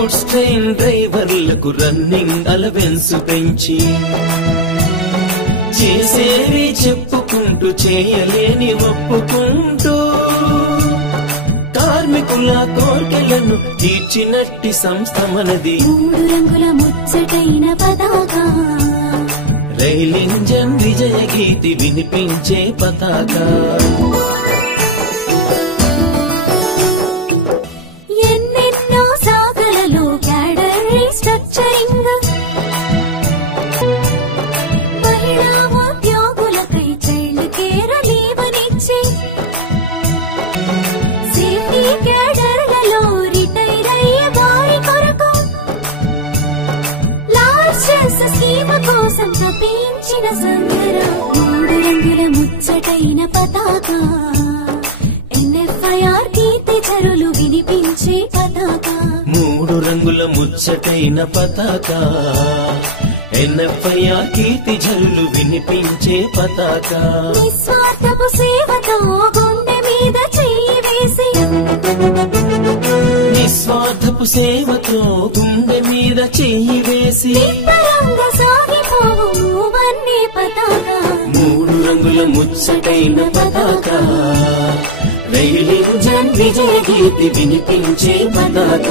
Goods train డ్రైవర్లకు running allowance పెంచి చేసేవి చెప్పుకుంటూ చేయలేని ఒప్పుకుంటూ కార్మికుల కోర్కెలను తీర్చినట్టి సంస్థ మనది. 3 రంగుల ముచ్చటైన పతాక, రైల్ ఇంజన్ విజయ గీతి వినిపించే పతాక. ఎన్నెన్నో శాఖలలో క్యాడర్ రీస్ట్రక్చరింగ్, మహిళా ఉద్యోగులకై చైల్డ్ కేర్ లీవనిచ్చి సేఫ్టీ క్యాడర్లలో రిటైర్ అయ్యే వారి కొరకు లార్జెస్ట్ స్కీమ్ కోసం తప్పించిన సంగర. 3 రంగుల ముచ్చటైన పతాక, NFIR కీర్తి చరులు వినిపించే పతాక. 3 రంగుల ముచ్చటైన పతాక, NFIR కీర్తి జరులు వినిపించే పతాక. నిస్వార్థపు సేవతో గుండె మీద చెయ్యి వేసి, నిస్వార్థపు సేవతో గుండె మీద చెయ్యి వేసి నిబ్బరంగా సాగిపోవు వన్నే పతాక. 3 రంగుల ముచ్చటైన పతాక, రైలు ఇంజన్ విజయ గీతి వినిపించే పతాక.